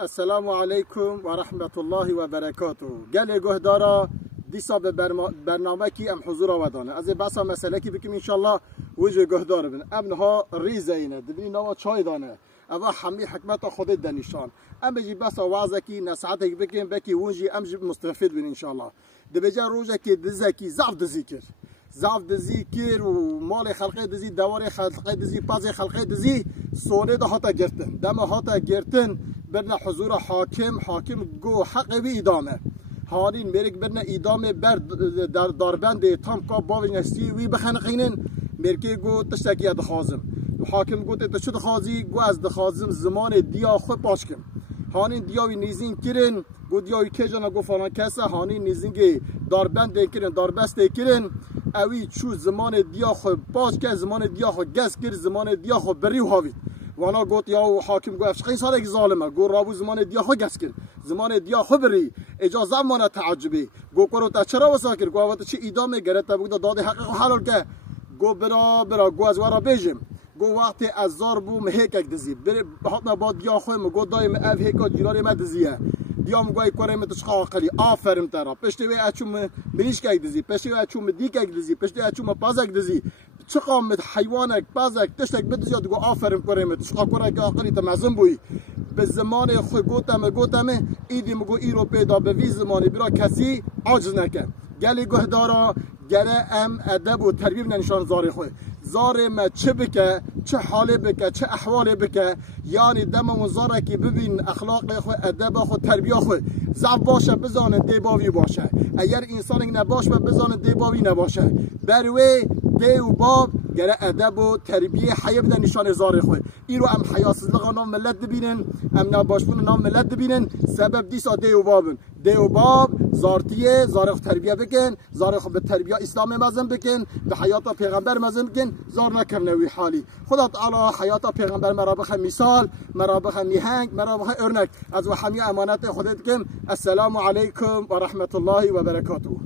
السلام علیکم و رحمت الله و برکاته. گل گهدارا دیسا به برنامه کی ام حضور آودانه از بسا مسئله کی بکیم انشالله وجه گهدار بین ابنها ریزه اینه دبینی نوا چای دانه اوا حمی حکمت خود دنیشان ام بجی بسا وعظه کی نصیحت کی بکیم بکی ونجی ام مستفید بین انشالله دبجا روزه کی دزه کی ضعف ذکر زاف دزی کیر و مال خلقی دزی دوار خلقی دزی پاز خلقی دزی سونه ده هاتا گرتن دم هاتا گرتن برنا حضور حاکم گو حق بی ادامه هانین مرک برنا ادامه بر در داربند تام کا باوی نسی وی بخنقینن مرکی گو تشتکیه دخوازم حاکم گو تشت دخوازی گو از دخوازم زمان دیا خود باش کن هانین دیاوی نیزین کرن گو دیاوی که جانا گو فلان کسه هانین نیزینگی داربند کرن داربست کرن اوی چو زمان دیا خو باز که زمان دیا خو گز کر زمان دیا خو بریو هاوید وانا گوت یا حاکم گو افشقین ساله که ظالمه گو رابو زمان دیا خو گز کر زمان دیا خو بری اجازه مانه تعجبی گو کرو تا چرا وسا کر گو اوت چی ایدامه گرتا بگو داد حقیق حلال که گو برا گو از ورا بیجم گو وقتی از زار بو مهیک دزی بری بحطنا با دیا خو مگو دایم اف هیکا جیراری ما دزیه دیام گوی کره متشقا عقلی آفرین ترا پشتی وی اچوم بریش که دزی پشتی وی اچوم دیک دزی پشتی اچوم پازک دزی چقام مت حیوانک پازک تشتک بدزی دگو آفرین کره متشقا کره که عقلی تمزن بوی به زمان خو گوتم ایدی مگو ایرو پیدا به وی زمانی برا کسی عاجز نکن گلی گهدارا گره ام ادب و تربیت نشان زار خو زار ما چه بکه چه حاله بکه چه احواله بکه یعنی دم و زاره که ببین اخلاق خو ادب خو تربیت خو ضعف باشه بزانه دیباوی باشه اگر انسان نباشه بزانه دیباوی نباشه بروی دی و باب گره ادب و تربیت حیا بده نشان زار خو ایرو ام حیاسزلق نام ملت ببینن ام نباشون نام ملت ببینن سبب دیسا دی و بابن دی و باب زارتیه زار تربیت بکن زار خو به تربیت اسلام مزن بکن به حیات پیغمبر مزن بکن زار نکن نوی حالی خدا تعالی حیات پیغمبر مرا بخ مثال مرا بخ میهنگ مرا بخ ارنک از و همه امانت خودت کن. السلام علیکم و رحمت الله و برکاته.